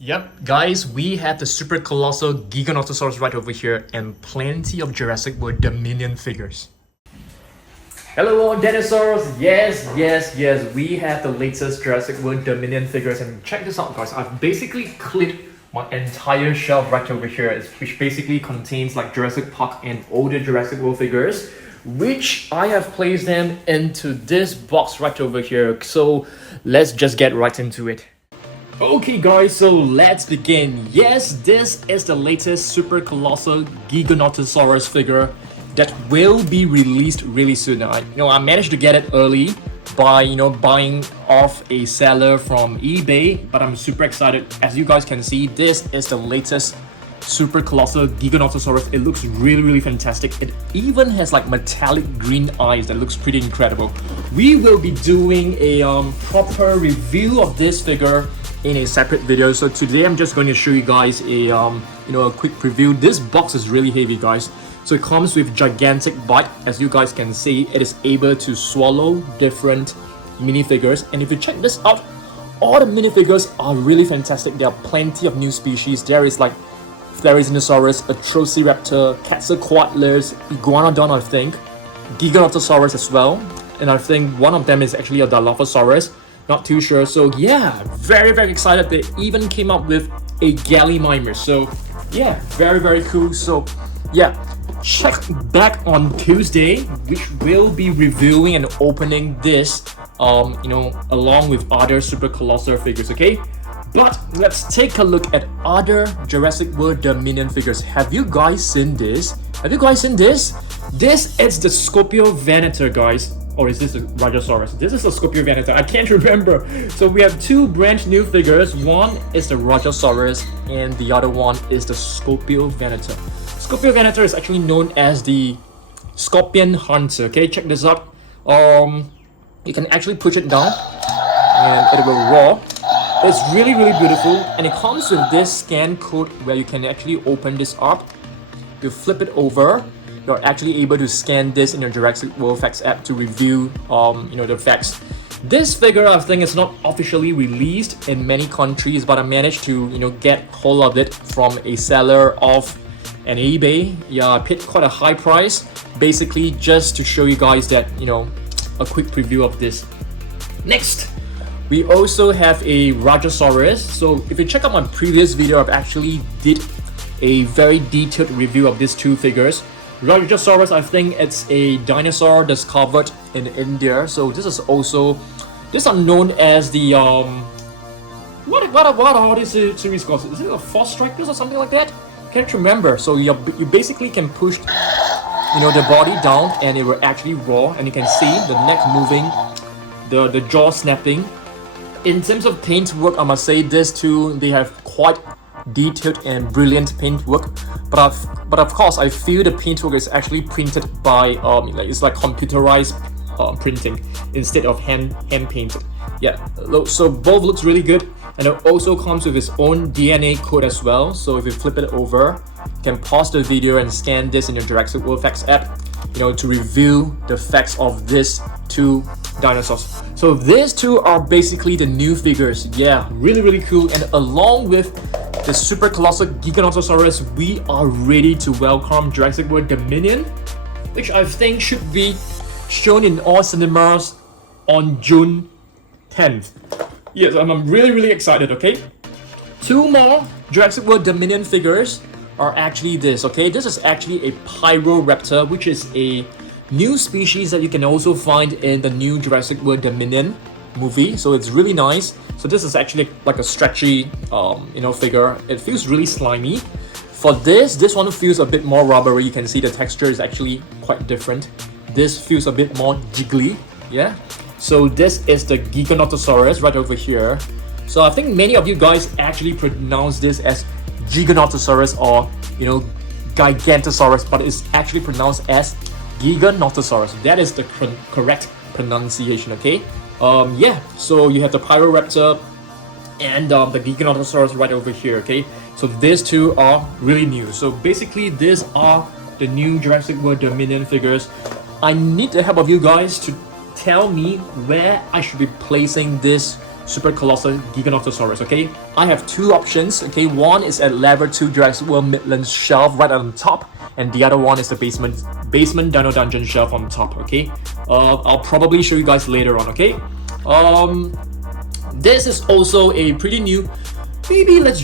Yep, guys, we have the super colossal Giganotosaurus right over here and plenty of Jurassic World Dominion figures. Hello all dinosaurs! Yes, we have the latest Jurassic World Dominion figures, and check this out guys, I've basically clipped my entire shelf right over here, which basically contains like Jurassic Park and older Jurassic World figures, which I have placed them into this box right over here. So let's just get right into it. Okay guys, so let's begin. Yes, this is the latest super colossal Giganotosaurus figure that will be released really soon. I managed to get it early by buying off a seller from eBay, but I'm super excited. As you guys can see, this is the latest super colossal Giganotosaurus. It looks really fantastic. It even has like metallic green eyes that looks pretty incredible. We will be doing a proper review of this figure in a separate video. So today I'm just going to show you guys a a quick preview. This box is really heavy guys. So it comes with gigantic bite. As you guys can see, it is able to swallow different minifigures. And if you check this out, all the minifigures are really fantastic. There are plenty of new species. There is like Therizinosaurus, Pyroraptor, Quetzalcoatlus, Iguanodon, I think, Giganotosaurus as well, and I think one of them is actually a Dilophosaurus. Not too sure. So yeah, very excited. They even came up with a Gallimimus. So yeah, very cool. So yeah, check back on Tuesday, which will be reviewing and opening this along with other super colossal figures. Okay, but let's take a look at other Jurassic World Dominion figures. Have you guys seen this? This is the Scorpio Venator, guys. Or is this a Rajasaurus? This is a Scorpio Venator. I can't remember. So we have two brand new figures. One is the Rajasaurus and the other one is the Scorpio Venator. Scorpio Venator is actually known as the Scorpion Hunter. Okay, check this out. You can actually push it down and it will roar. It's really beautiful, and it comes with this scan code where you can actually open this up. You flip it over, you're actually able to scan this in your Jurassic World Facts app to review the facts. This figure, I think, is not officially released in many countries, but I managed to get hold of it from a seller of an eBay. Yeah, I paid quite a high price, basically just to show you guys that a quick preview of this. Next, we also have a Rajasaurus. So if you check out my previous video, I've actually did a very detailed review of these two figures. Rajasaurus, I think it's a dinosaur discovered in India. So this is also, these are known as the what are these series called? Is it a Force Strikers or something like that? Can't remember. So you basically can push the body down and it will actually roar, and you can see the neck moving, the jaw snapping. In terms of paintwork, I must say this too, they have quite detailed and brilliant paintwork, but of course I feel the paintwork is actually printed by it's like computerized printing instead of hand painted. Yeah, so both looks really good, and it also comes with its own DNA code as well. So if you flip it over, you can pause the video and scan this in your Jurassic World Facts app to review the facts of these two dinosaurs. So these two are basically the new figures. Yeah, really cool. And along with the super colossal Giganotosaurus, we are ready to welcome Jurassic World Dominion, which I think should be shown in all cinemas on June 10th. Yes, I'm really excited. Okay, two more Jurassic World Dominion figures are actually this. Okay, this is actually a Pyroraptor, which is a new species that you can also find in the new Jurassic World Dominion movie. So it's really nice. So this is actually like a stretchy figure. It feels really slimy. For this one feels a bit more rubbery. You can see the texture is actually quite different. This feels a bit more jiggly. Yeah, so this is the Giganotosaurus right over here. So I think many of you guys actually pronounce this as Giganotosaurus or Gigantosaurus, but it's actually pronounced as Giganotosaurus. That is the correct pronunciation. Okay, yeah, so you have the Pyroraptor and the Giganotosaurus right over here. Okay, so these two are really new. So basically these are the new Jurassic World Dominion figures. I need the help of you guys to tell me where I should be placing this Super Colossal Giganotosaurus, okay? I have two options, okay? One is at level 2 Jurassic World Midlands shelf right on top, and the other one is the basement Dino Dungeon shelf on top, okay? I'll probably show you guys later on, okay? This is also a pretty new. Maybe let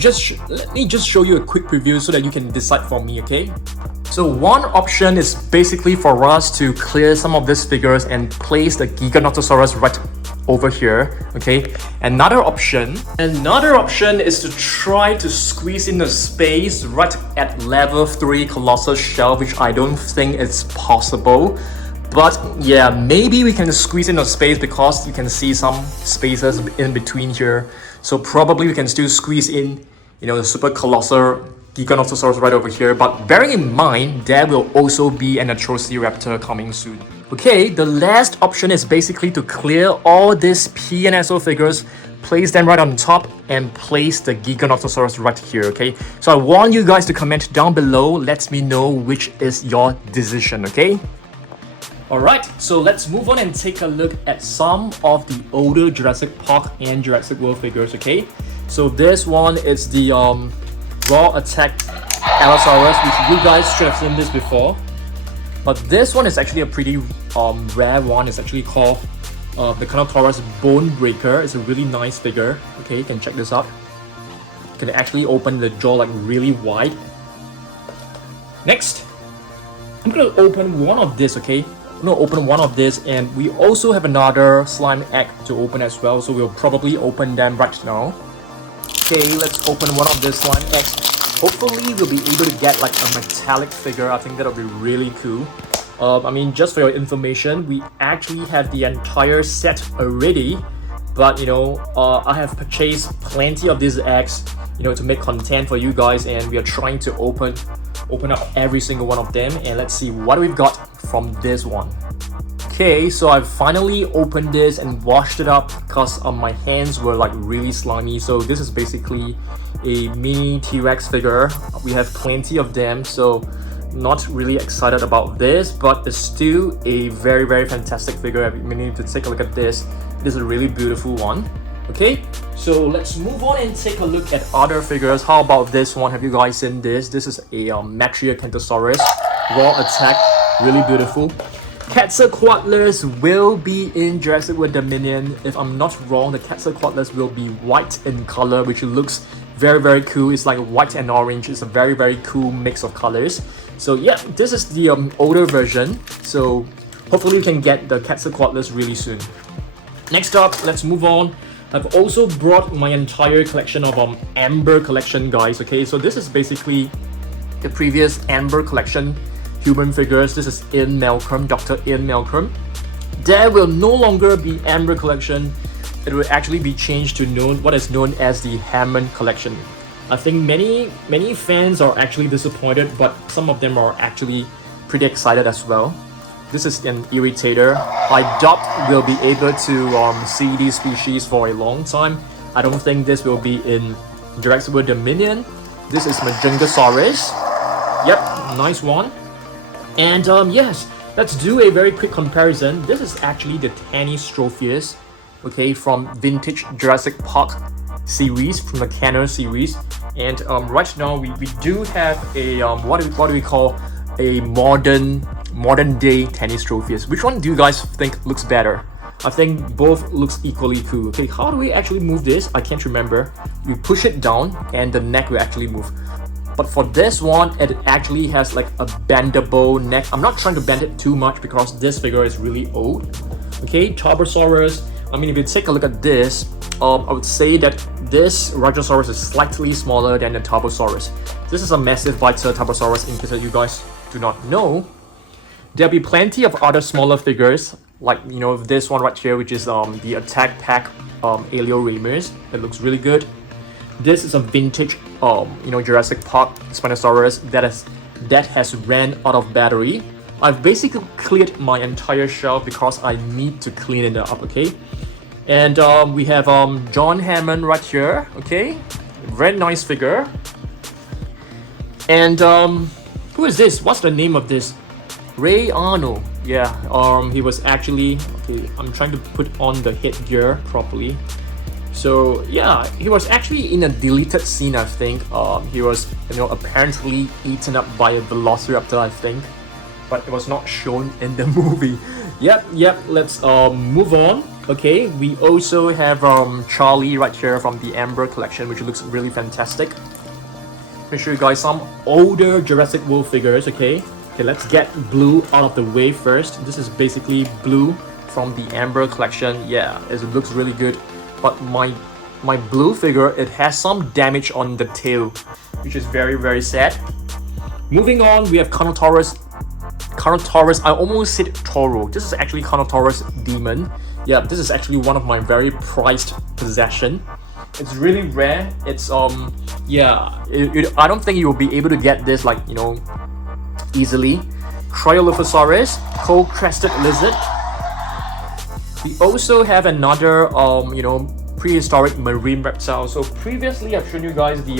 me just show you a quick preview so that you can decide for me, okay? So one option is basically for us to clear some of these figures and place the Giganotosaurus right over here, okay? Another option is to try to squeeze in the space right at level 3 Colossal shelf, which I don't think it's possible. But yeah, maybe we can squeeze in a space because you can see some spaces in between here. So probably we can still squeeze in, you know, the Super Colossal Giganotosaurus right over here. But bearing in mind, there will also be an Pterociraptor coming soon. Okay, the last option is basically to clear all these PNSO figures, place them right on top, and place the Giganotosaurus right here, okay? So I want you guys to comment down below, let me know which is your decision, okay? Alright, so let's move on and take a look at some of the older Jurassic Park and Jurassic World figures, okay? So this one is the Raw Attack Allosaurus, which you guys should have seen this before. But this one is actually a pretty rare one. It's actually called the Carnotaurus Bone Breaker. It's a really nice figure. Okay, you can check this out. You can actually open the jaw like really wide. Next, I'm gonna open one of this, okay? I'm gonna open one of this, and we also have another slime egg to open as well, so we'll probably open them right now. Okay, let's open one of these slime eggs. Hopefully we'll be able to get like a metallic figure. I think that'll be really cool. I mean, just for your information, we actually have the entire set already, but you know, I have purchased plenty of these eggs, you know, to make content for you guys, and we are trying to open up every single one of them, and let's see what we've got from this one. Okay, so I've finally opened this and washed it up because my hands were like really slimy. So this is basically a mini T-Rex figure. We have plenty of them, so not really excited about this, but it's still a very, very fantastic figure. We need to take a look at this. It is a really beautiful one. Okay, so let's move on and take a look at other figures. How about this one? Have you guys seen this? This is a Metriacanothosaurus Raw Attack, really beautiful. Quetzalcoatlus will be in Jurassic World Dominion. If I'm not wrong, the Quetzalcoatlus will be white in color, which looks very, very cool. It's like white and orange. It's a very, very cool mix of colors. So yeah, this is the older version. So hopefully we can get the Quetzalcoatlus really soon. Next up, let's move on. I've also brought my entire collection of Amber collection, guys. Okay, so this is basically the previous Amber collection human figures. This is Ian Malcolm, Dr. Ian Malcolm. There will no longer be Amber collection. It will actually be changed to what is known as the Hammond collection. I think many fans are actually disappointed, but some of them are actually pretty excited as well. This is an irritator. I doubt we'll be able to see these species for a long time. I don't think this will be in Jurassic World Dominion. This is Metriacanothosaurus. Yep, nice one. And yes, let's do a very quick comparison. This is actually the Dinosaurs, okay, from Vintage Jurassic Park series, from the Kenner series. And right now we do have a what do we call a modern day Dinosaurs. Which one do you guys think looks better? I think both looks equally cool. Okay, how do we actually move this? I can't remember. We push it down and the neck will actually move. But for this one, it actually has like a bendable neck. I'm not trying to bend it too much because this figure is really old. Okay, Tarbosaurus. I mean, if you take a look at this, I would say that this Rajasaurus is slightly smaller than the Tarbosaurus. This is a massive biter Tarbosaurus, in case you guys do not know. There'll be plenty of other smaller figures, like, you know, this one right here, which is the Attack Pack Allosaurus. It looks really good. This is a vintage, you know, Jurassic Park Spinosaurus that has ran out of battery. I've basically cleared my entire shelf because I need to clean it up, okay? And we have John Hammond right here, okay? Very nice figure. And who is this? What's the name of this? Ray Arnold. Yeah, he was actually, okay, I'm trying to put on the headgear properly. So yeah, he was actually in a deleted scene, I think. He was, apparently eaten up by a velociraptor, I think, but it was not shown in the movie. Yep. Let's move on. Okay, we also have Charlie right here from the Amber collection, which looks really fantastic. Let me show you guys some older Jurassic World figures. Okay, let's get Blue out of the way first. This is basically Blue from the Amber collection. Yeah, it looks really good. But my Blue figure, it has some damage on the tail, which is very, very sad. Moving on, we have Carnotaurus. I almost said Toro. This is actually Carnotaurus Demon. Yeah, this is actually one of my very prized possession. It's really rare. It's yeah, I don't think you will be able to get this like easily. Cryolophosaurus, cold-crested lizard. We also have another prehistoric marine reptile. So previously I've shown you guys the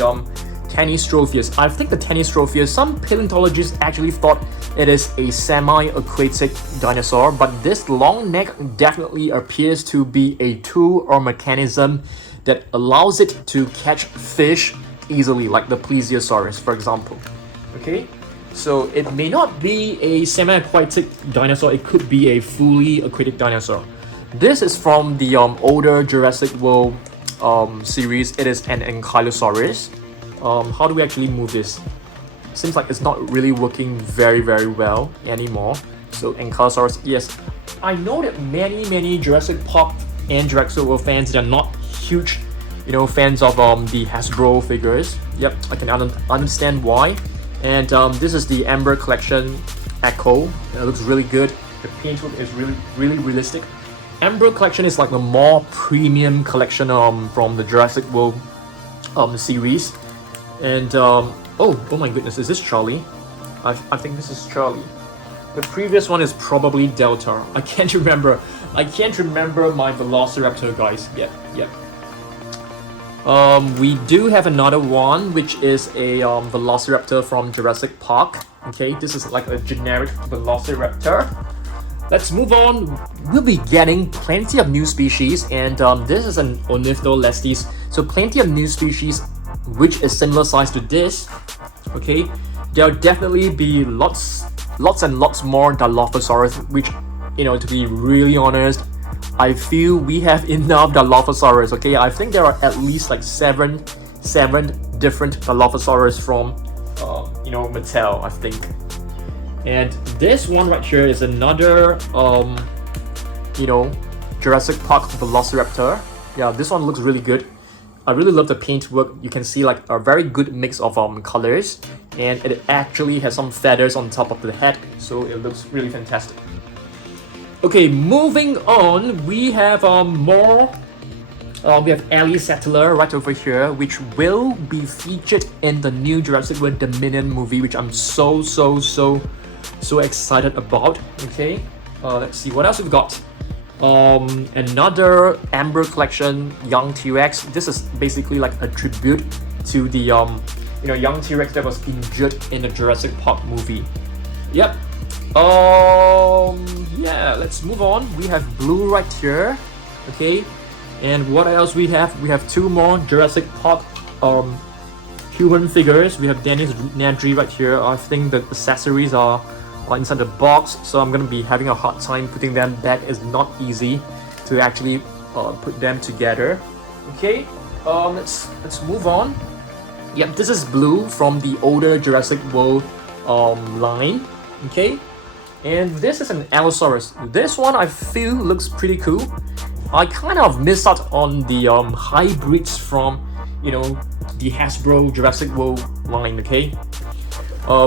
Tanystropheus. I think the Tanystropheus, some paleontologists actually thought it is a semi-aquatic dinosaur, but this long neck definitely appears to be a tool or mechanism that allows it to catch fish easily, like the Plesiosaurus, for example. Okay, so it may not be a semi-aquatic dinosaur, it could be a fully aquatic dinosaur. This is from the older Jurassic World series. It is an Ankylosaurus. How do we actually move this? Seems like it's not really working very, very well anymore. So Ankylosaurus, yes. I know that many Jurassic Park and Jurassic World fans that are not huge, fans of the Hasbro figures. Yep, I can understand why. And this is the Amber Collection Echo. It looks really good. The paintwork is really realistic. Amber Collection is like the more premium collection from the Jurassic World series. And oh my goodness, is this Charlie? I think this is Charlie. The previous one is probably Delta. I can't remember my Velociraptor, guys. Yep. We do have another one, which is a Velociraptor from Jurassic Park. Okay, this is like a generic Velociraptor. Let's move on. We'll be getting plenty of new species, and this is an Ornitholestes. So plenty of new species, which is similar size to this. Okay, there'll definitely be lots and lots more Dilophosaurus, which, to be really honest, I feel we have enough Dilophosaurus. Okay, I think there are at least like seven different Dilophosaurus from Mattel, I think. And this one right here is another Jurassic Park Velociraptor. Yeah, this one looks really good. I really love the paintwork. You can see like a very good mix of colors, and it actually has some feathers on top of the head, so it looks really fantastic. Okay, moving on, we have more. We have Ellie Settler right over here, which will be featured in the new Jurassic World Dominion movie, which I'm so excited about. Okay, let's see what else we've got. Another Amber Collection Young T-Rex. This is basically like a tribute to the young T-Rex that was injured in the Jurassic Park movie. Yep. Yeah, let's move on. We have Blue right here. Okay, and what else we have? We have two more Jurassic Park human figures. We have Dennis Nedry right here. I think the accessories are inside the box, so I'm gonna be having a hard time putting them back. It's not easy to actually put them together. Okay, let's move on. Yep, this is Blue from the older Jurassic World line. Okay, and this is an Allosaurus. This one I feel looks pretty cool. I kind of missed out on the hybrids from the Hasbro Jurassic World line. Okay.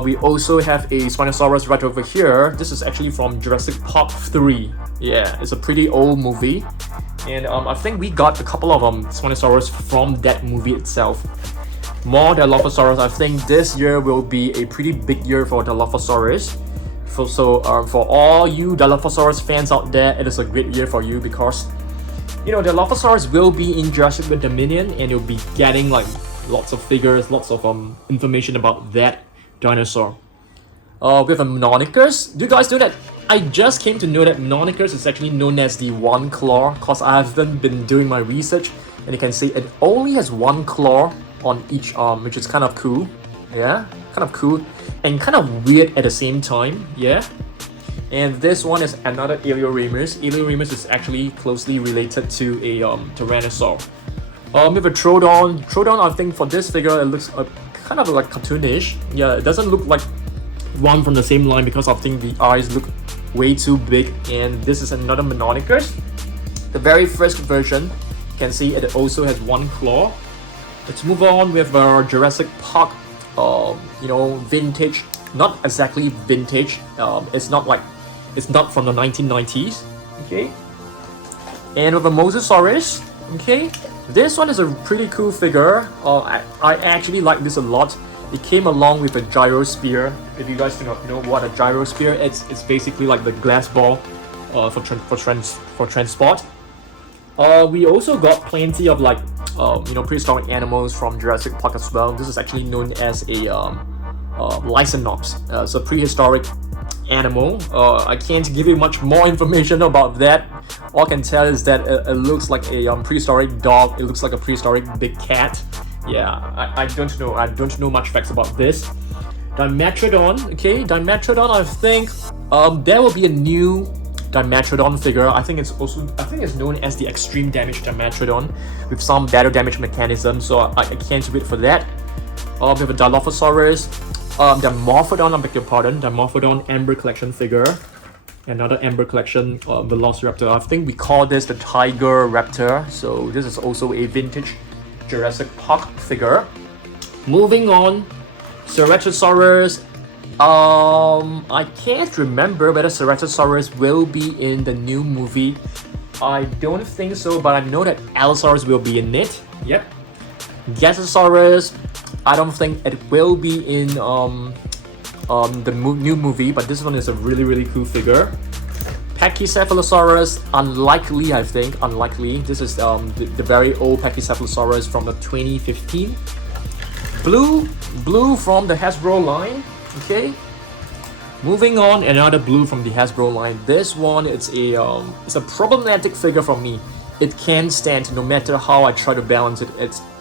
We also have a Spinosaurus right over here. This is actually from Jurassic Park 3. Yeah, it's a pretty old movie. And I think we got a couple of Spinosaurus from that movie itself. More Dilophosaurus. I think this year will be a pretty big year for Dilophosaurus. For all you Dilophosaurus fans out there, it is a great year for you because Dilophosaurus will be in Jurassic World Dominion, and you'll be getting like lots of figures, lots of information about that dinosaur. We have a Menornicus. Do you guys know that? I just came to know that Menornicus is actually known as the one claw, because I haven't been doing my research, and you can see it only has one claw on each arm, which is kind of cool. Yeah, kind of cool and kind of weird at the same time. Yeah. And this one is another Alioramus. Alioramus is actually closely related to a Tyrannosaur. We have a Troodon. Troodon, I think for this figure, it looks kind of like cartoonish. Yeah, it doesn't look like one from the same line because I think the eyes look way too big. And this is another Mononychus. The very first version, you can see it also has one claw. Let's move on with our Jurassic Park, vintage. Not exactly vintage. It's not from the 1990s. Okay. And with a Mosasaurus. Okay. This one is a pretty cool figure. I actually like this a lot. It came along with a gyrosphere. If you guys do not know what a gyrosphere is, it's basically like the glass ball for transport. We also got plenty of like prehistoric animals from Jurassic Park as well. This is actually known as a Lycanops. It's a prehistoric animal. I can't give you much more information about that. All I can tell is that it looks like a prehistoric dog. It looks like a prehistoric big cat. Yeah, I don't know. I don't know much facts about this. Dimetrodon. Okay, Dimetrodon. I think there will be a new Dimetrodon figure. I think it's known as the Extreme Damage Dimetrodon with some battle damage mechanism. So I can't wait for that. We have a Dilophosaurus. The Morphodon, I beg your pardon, the Morphodon Amber Collection figure. Another Amber Collection Velociraptor. I think we call this the Tiger Raptor. So this is also a vintage Jurassic Park figure. Moving on, Ceratosaurus. I can't remember whether Ceratosaurus will be in the new movie. I don't think so, but I know that Allosaurus will be in it. Yep. Giganotosaurus. I don't think it will be in the new movie, but this one is a really cool figure. Pachycephalosaurus, unlikely, I think, unlikely. This is the very old Pachycephalosaurus from the 2015. Blue from the Hasbro line. Okay. Moving on, another blue from the Hasbro line. This one, it's a problematic figure for me. It can't stand no matter how I try to balance it.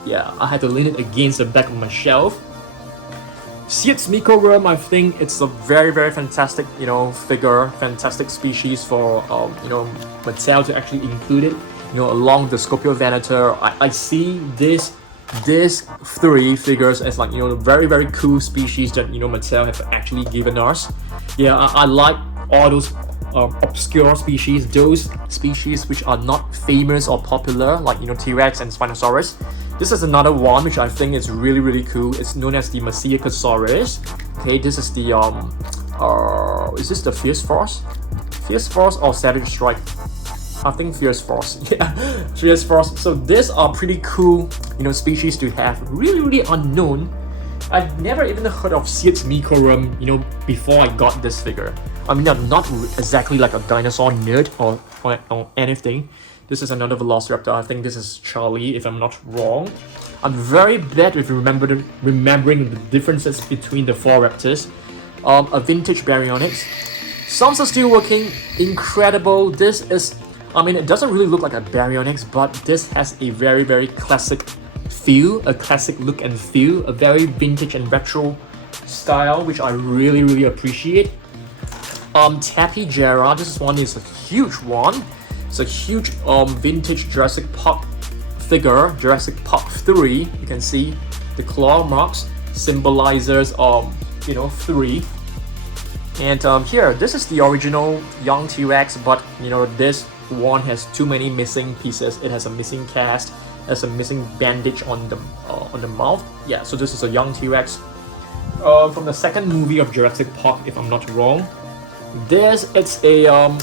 I had to lean it against the back of my shelf. Seats Mikorum, I think it's a very fantastic, figure, fantastic species for Mattel to actually include it, along the Scorpio Venator. I see these three figures as like very cool species that Mattel have actually given us. Yeah, I like all those obscure species, those species which are not famous or popular, like T-Rex and Spinosaurus. This is another one which I think is really cool. It's known as the Metriacanothosaurus. Okay, this is the is this the Fierce Force? Fierce Force or Savage Strike? I think Fierce Force. Yeah, Fierce Force. So these are pretty cool, species to have. Really unknown. I've never even heard of Seats Mikorum, before I got this figure. I mean, I'm not exactly like a dinosaur nerd or anything. This is another Velociraptor. I think this is Charlie, if I'm not wrong. I'm very bad with remembering the differences between the four raptors. A vintage Barynoyx. Some are still working. Incredible. This is, it doesn't really look like a Barynoyx, but this has a very classic feel, a classic look and feel, a very vintage and retro style, which I really appreciate. Tapijara. This one is a huge one. It's a huge vintage Jurassic Park figure, Jurassic Park 3. You can see the claw marks symbolizes 3. And here, this is the original young T-Rex, but this one has too many missing pieces. It has a missing cast, has a missing bandage on the mouth. Yeah, so this is a young T-Rex from the second movie of Jurassic Park, if I'm not wrong. It's a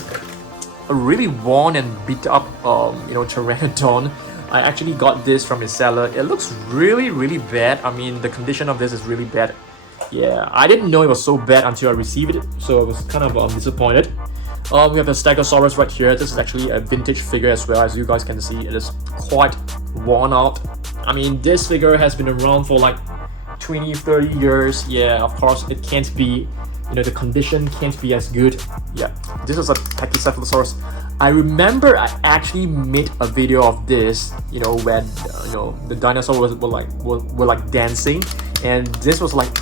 really worn and beat up Pteranodon. I actually got this from a seller. It looks really bad. I mean, the condition of this is really bad. Yeah, I didn't know it was so bad until I received it, so I was kind of disappointed. We have a Stegosaurus right here. This is actually a vintage figure as well. As you guys can see, it is quite worn out. I mean, this figure has been around for like 20-30 years. Yeah, of course it can't be, the condition can't be as good. Yeah, this is a Pachycephalosaurus. I remember I actually made a video of this, you know, when the dinosaurs were like dancing, and this was like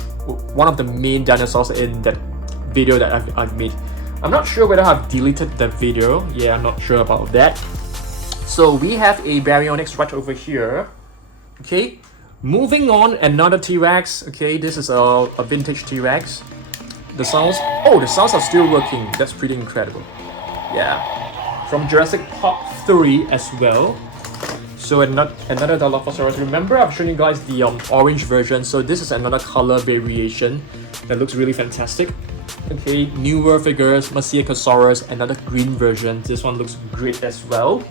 one of the main dinosaurs in that video that I've made. I'm not sure whether I've deleted that video. Yeah, I'm not sure about that. So we have a Barynoyx right over here. Okay, moving on, another T-Rex. Okay, this is a vintage T-Rex. The sounds are still working. That's pretty incredible. Yeah, from Jurassic Park 3 as well. So another Dilophosaurus. Remember, I've shown you guys the orange version. So this is another color variation that looks really fantastic. Okay, newer figures, Metriacanothosaurus, another green version. This one looks great as well.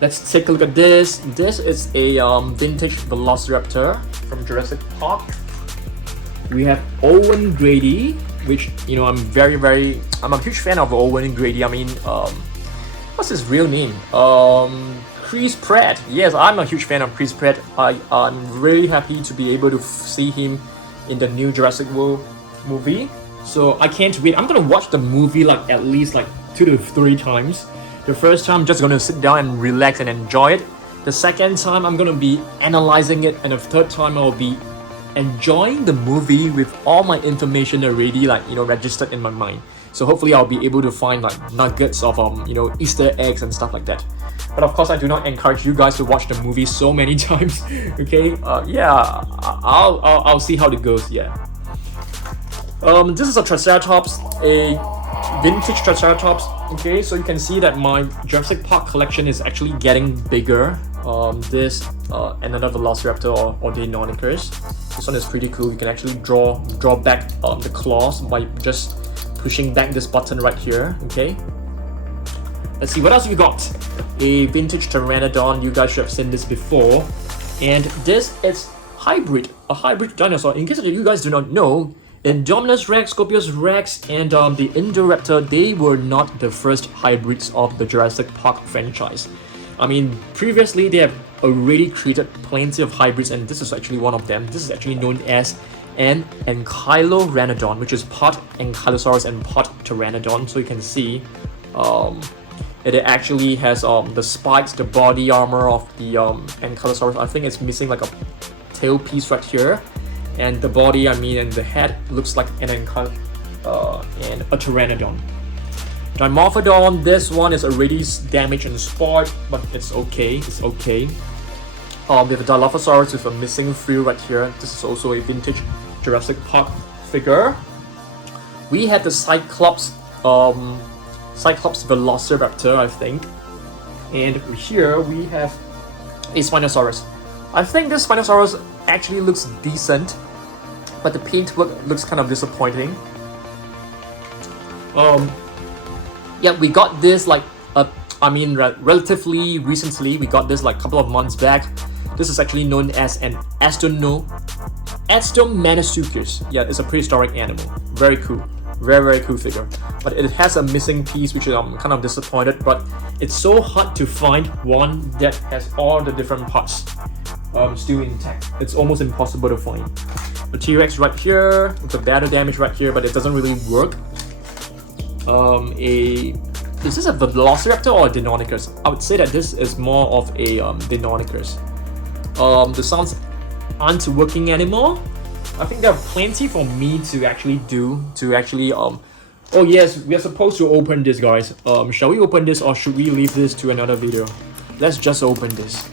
Let's take a look at this. This is a vintage Velociraptor from Jurassic Park. We have Owen Grady, which, you know, I'm a huge fan of Owen Grady. I mean, what's his real name? Chris Pratt. Yes, I'm a huge fan of Chris Pratt. I'm really happy to be able to see him in the new Jurassic World movie. So I can't wait. I'm gonna watch the movie like at least like 2 to 3 times. The first time I'm just gonna sit down and relax and enjoy it. The second time I'm gonna be analyzing it, and the third time I'll be enjoying the movie with all my information already, like, you know, registered in my mind. So hopefully I'll be able to find like nuggets of you know, Easter eggs and stuff like that. But of course, I do not encourage you guys to watch the movie so many times. Okay, yeah, I'll see how it goes. Yeah. This is a Triceratops, a vintage Triceratops. Okay, so you can see that my Jurassic Park collection is actually getting bigger. This another Velociraptor or Dinosaurs. This one is pretty cool. You can actually draw back the claws by just pushing back this button right here. Okay. Let's see what else we got. A vintage Pteranodon. You guys should have seen this before. And this is a hybrid dinosaur. In case you guys do not know, Indominus Rex, Scorpios Rex, and the Indoraptor, they were not the first hybrids of the Jurassic Park franchise. I mean, previously they have already created plenty of hybrids, and this is actually one of them. This is actually known as an Ankylorhinodon, which is part Ankylosaurus and part Pteranodon. So you can see it actually has the spikes, the body armor of the Ankylosaurus. I think it's missing like a tail piece right here. And the body, I mean, and the head looks like an and a Pteranodon. Dimorphodon, this one is already damaged and spoiled, but it's okay. It's okay. We have a Dilophosaurus with a missing frill right here. This is also a vintage Jurassic Park figure. We had the Cyclops Velociraptor, I think. And here we have a Spinosaurus. I think this Spinosaurus actually looks decent, but the paintwork looks kind of disappointing. Yeah, we got this like relatively recently. We got this like a couple of months back. This is actually known as an Astomanosuchus. Yeah, it's a prehistoric animal. Very cool. Very cool figure. But it has a missing piece, which I'm kind of disappointed. But it's so hard to find one that has all the different parts still intact. It's almost impossible to find. The T-Rex right here, with the battle damage right here, but it doesn't really work. Is this a Velociraptor or a Deinonychus? I would say that this is more of a Deinonychus. The sounds aren't working anymore. I think there are plenty for me to actually do oh yes, we are supposed to open this, guys. Shall we open this, or should we leave this to another video? Let's just open this.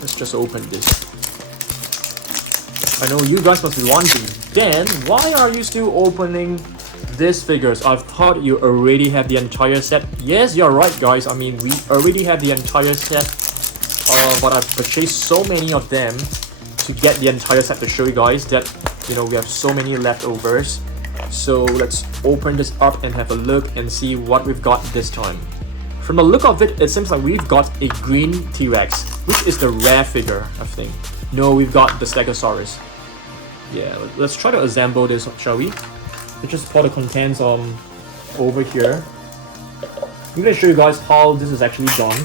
Let's just open this. I know you guys must be wondering, Dan, why are you still opening these figures? I thought you already have the entire set. Yes, you're right, guys. I mean, we already have the entire set, but I've purchased so many of them to get the entire set to show you guys that, you know, we have so many leftovers. So let's open this up and have a look and see what we've got this time. From the look of it, it seems like we've got a green T-Rex, which is the rare figure, I think. No, we've got the Stegosaurus. Yeah, let's try to assemble this, shall we? Let's just pour the contents over here. I'm gonna show you guys how this is actually done.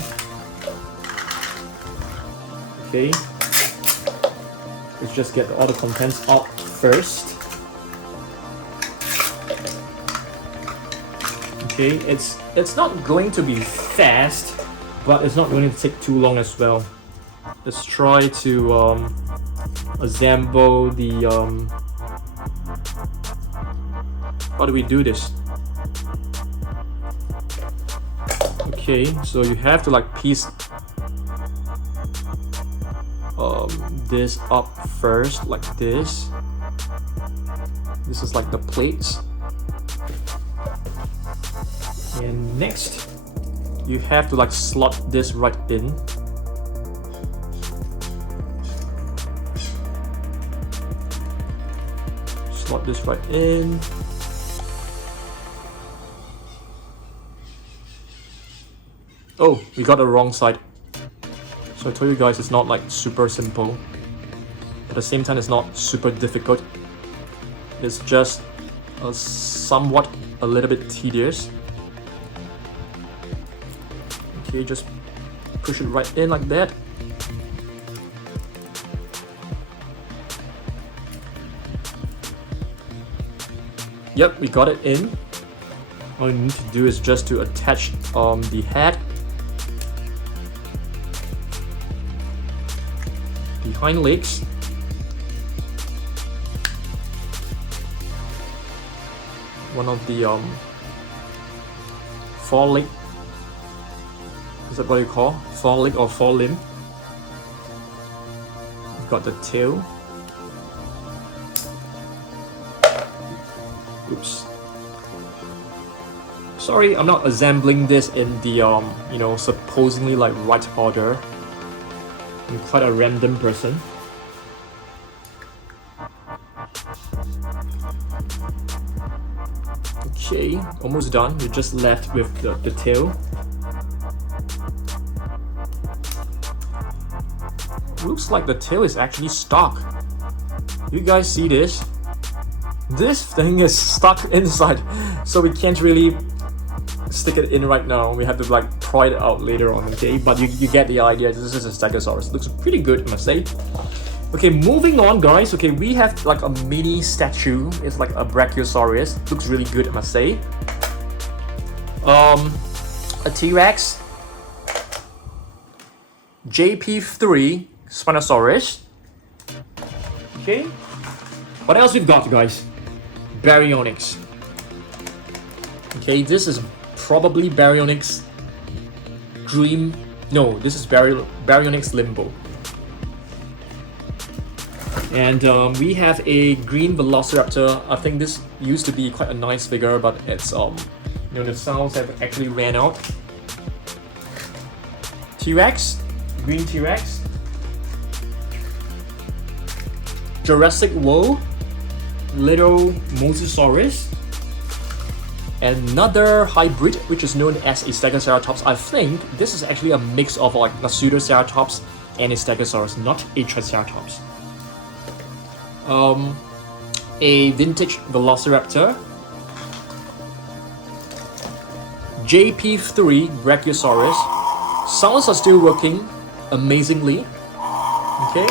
Okay. Let's just get all the contents out first. Okay, it's not going to be fast, but it's not going to take too long as well. Let's try to assemble the how do we do this? Okay, so you have to like piece this up first, like this. This is like the plates. And next, you have to like slot this right in. Slot this right in. Oh, we got the wrong side. So I told you guys it's not like super simple. At the same time, it's not super difficult. It's just somewhat a little bit tedious. Okay, just push it right in like that. Yep, we got it in. All you need to do is just to attach the head, the hind legs, one of the foreleg. Is that what you call? Foreleg or forelimb. We've got the tail. Oops. Sorry, I'm not assembling this in the you know, supposedly like right order. I'm quite a random person. Okay, almost done. We're just left with the tail. Looks like the tail is actually stuck. You guys see this? This thing is stuck inside, so we can't really stick it in right now. We have to like pry it out later on, okay? But you get the idea. This is a Stegosaurus. Looks pretty good, I must say. Okay, moving on, guys. Okay, we have like a mini statue. It's like a Brachiosaurus. Looks really good, I must say. A T-Rex, JP3 Spinosaurus. Okay, what else we've got, guys? Baryonyx. Okay, this is probably Baryonyx Dream. No, this is Baryonyx Limbo. And we have a green Velociraptor. I think this used to be quite a nice figure, but it's you know, the sounds have actually ran out. T-Rex, green T-Rex. Jurassic World, little Mosasaurus. Another hybrid, which is known as a Stegoceratops. I think this is actually a mix of like a Pseudoceratops and a Stegosaurus, not a Triceratops. A vintage Velociraptor, JP3 Brachiosaurus. Sounds are still working amazingly. Okay.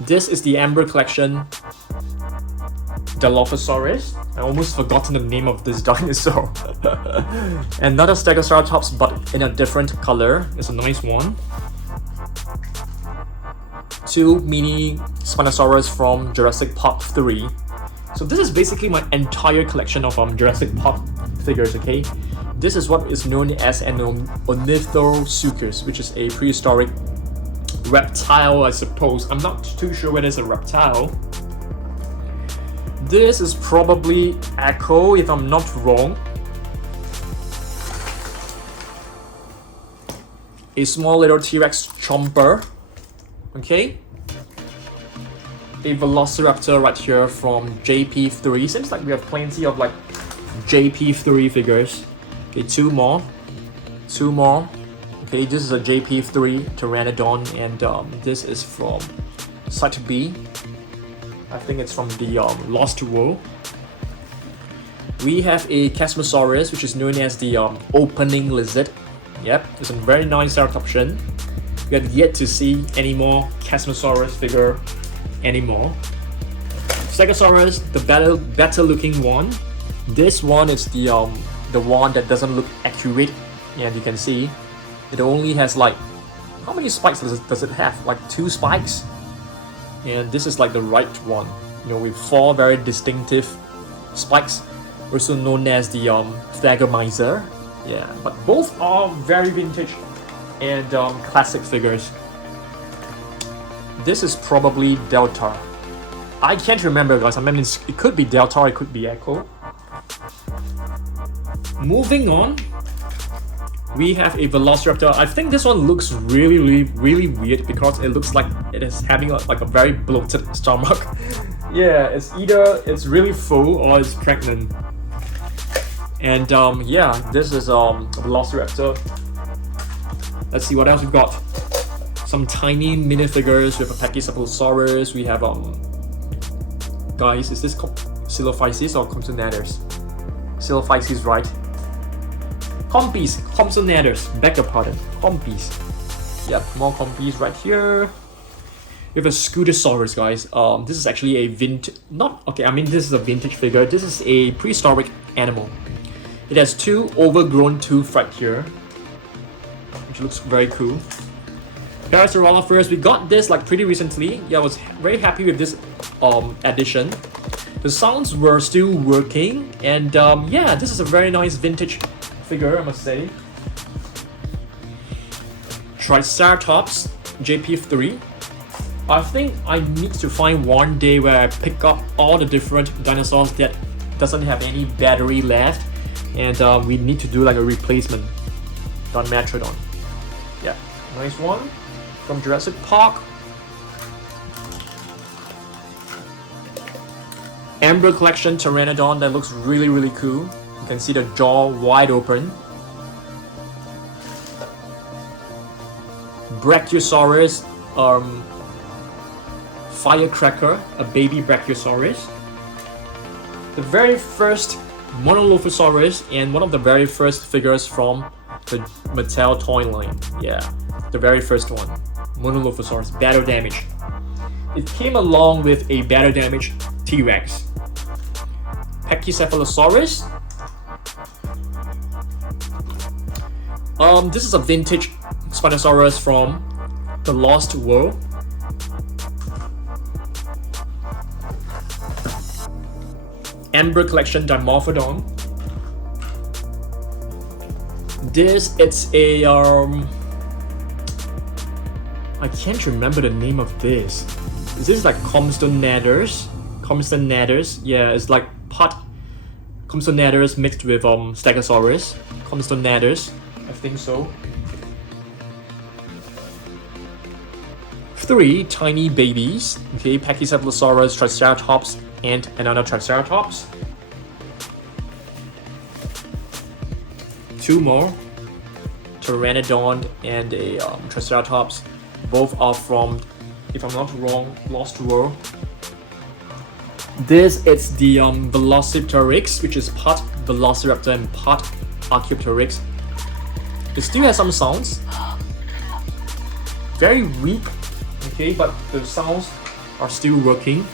This is the Amber Collection Dilophosaurus. I almost forgotten the name of this dinosaur. Another Stegoceratops, but in a different color. It's a nice one. Two mini Spinosaurus from Jurassic Park 3. So this is basically my entire collection of Jurassic Park figures, okay? This is what is known as an Ornithosuchus, which is a prehistoric reptile, I suppose. I'm not too sure whether it's a reptile. This is probably Echo, if I'm not wrong. A small little T-Rex Chomper. Okay. A Velociraptor right here from JP3. Seems like we have plenty of like JP3 figures. Okay, two more. Okay, this is a JP3 Pteranodon, and this is from Site B. I think it's from the Lost World. We have a Chasmosaurus, which is known as the opening lizard. Yep, it's a very nice Ceratopsian. We have yet to see any more Chasmosaurus figure anymore. Stegosaurus, the better looking one. This one is the one that doesn't look accurate, and you can see it only has like, how many spikes does it have? Like 2 spikes. And this is like the right one, you know, with 4 very distinctive spikes, also known as the Thagomizer. Yeah, but both are very vintage and classic figures. This is probably Delta. I can't remember, guys. I mean, it could be Delta, it could be Echo. Moving on, we have a Velociraptor. I think this one looks really weird because it looks like it is having like a very bloated stomach. Yeah, it's either it's really full or it's pregnant. And yeah, this is a Velociraptor. Let's see what else we've got. Some tiny minifigures with a Pachycephalosaurus. We have guys, is this Silophysis or Compsognathus? Silophysis, right? Compies, Compsognathus, beg your pardon, Compies. Yep, more Compies right here. We have a Scutosaurus, guys. This is actually a this is a vintage figure. This is a prehistoric animal. It has 2 overgrown tooth right here, which looks very cool. Pyroraptor, we got this like pretty recently. Yeah, I was very happy with this addition. The sounds were still working, and yeah, this is a very nice vintage figure, I must say. Triceratops JP3. I think I need to find one day where I pick up all the different dinosaurs that doesn't have any battery left, and we need to do like a replacement on Metrodon. Yeah, nice one from Jurassic Park. Embryo Collection Pteranodon, that looks really cool. You can see the jaw wide open. Brachiosaurus, Firecracker, a baby Brachiosaurus. The very first Monolophosaurus, and one of the very first figures from the Mattel toy line. Yeah, the very first one. Monolophosaurus, battle damage. It came along with a battle damage T-Rex. Pachycephalosaurus. This is a vintage Spinosaurus from the Lost World. Embryo Collection Dimorphodon. This, it's a I can't remember the name of this. Is this like Compsognathus? Compsognathus, yeah, it's like Compsognathus mixed with Stegosaurus. Compsognathus, I think so. 3 tiny babies. Okay, Pachycephalosaurus, Triceratops, and another Triceratops. 2 more. Pteranodon and a Triceratops. Both are from, if I'm not wrong, Lost World. This is the Velociraptor, which is part Velociraptor and part Archaeopteryx. It still has some sounds. Very weak, okay, but the sounds are still working.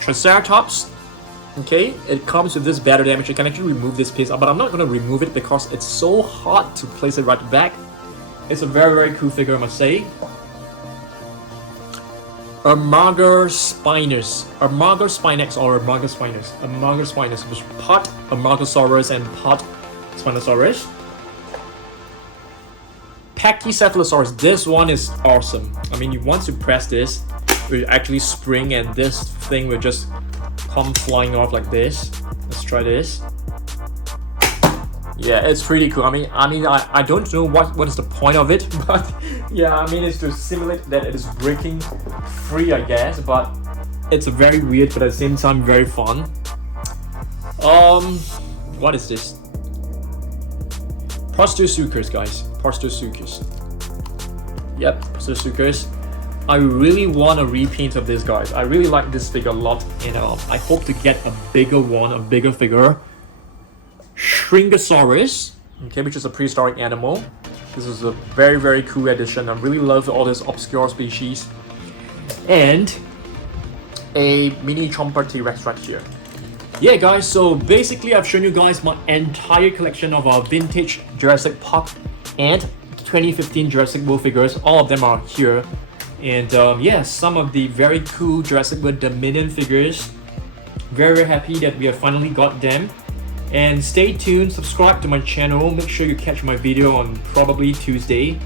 Triceratops, okay, it comes with this battle damage. You can actually remove this piece, but I'm not gonna remove it because it's so hard to place it right back. It's a very cool figure, I must say. Amargaspinus, which is part Amargasaurus and part Spinosaurus. Pachycephalosaurus, this one is awesome. I mean, once you press this, it will actually spring and this thing will just come flying off like this. Let's try this. Yeah, it's pretty cool. I mean, I don't know what is the point of it, but yeah, I mean, it's to simulate that it is breaking free, I guess, but it's very weird, but at the same time, very fun. What is this? Prostosuchus, guys. Prostosuchus. Yep, Prostosuchus. I really want a repaint of this, guys. I really like this figure a lot, and I hope to get a bigger one, a bigger figure. Shrinkosaurus, okay, which is a prehistoric animal. This is a very cool addition. I really love all these obscure species. And a mini Chomper T-Rex right here. Yeah guys, so basically I've shown you guys my entire collection of our vintage Jurassic Park and 2015 Jurassic World figures. All of them are here. And yeah, some of the very cool Jurassic World Dominion figures. Very, very happy that we have finally got them. And stay tuned, subscribe to my channel, make sure you catch my video on probably Tuesday.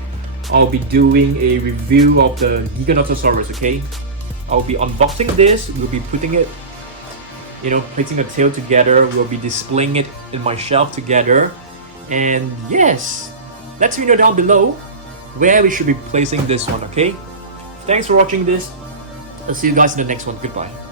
I'll be doing a review of the Giganotosaurus, okay? I'll be unboxing this, we'll be putting it, you know, placing the tail together, we'll be displaying it in my shelf together. And yes, let me know down below where we should be placing this one, okay? Thanks for watching this. I'll see you guys in the next one. Goodbye.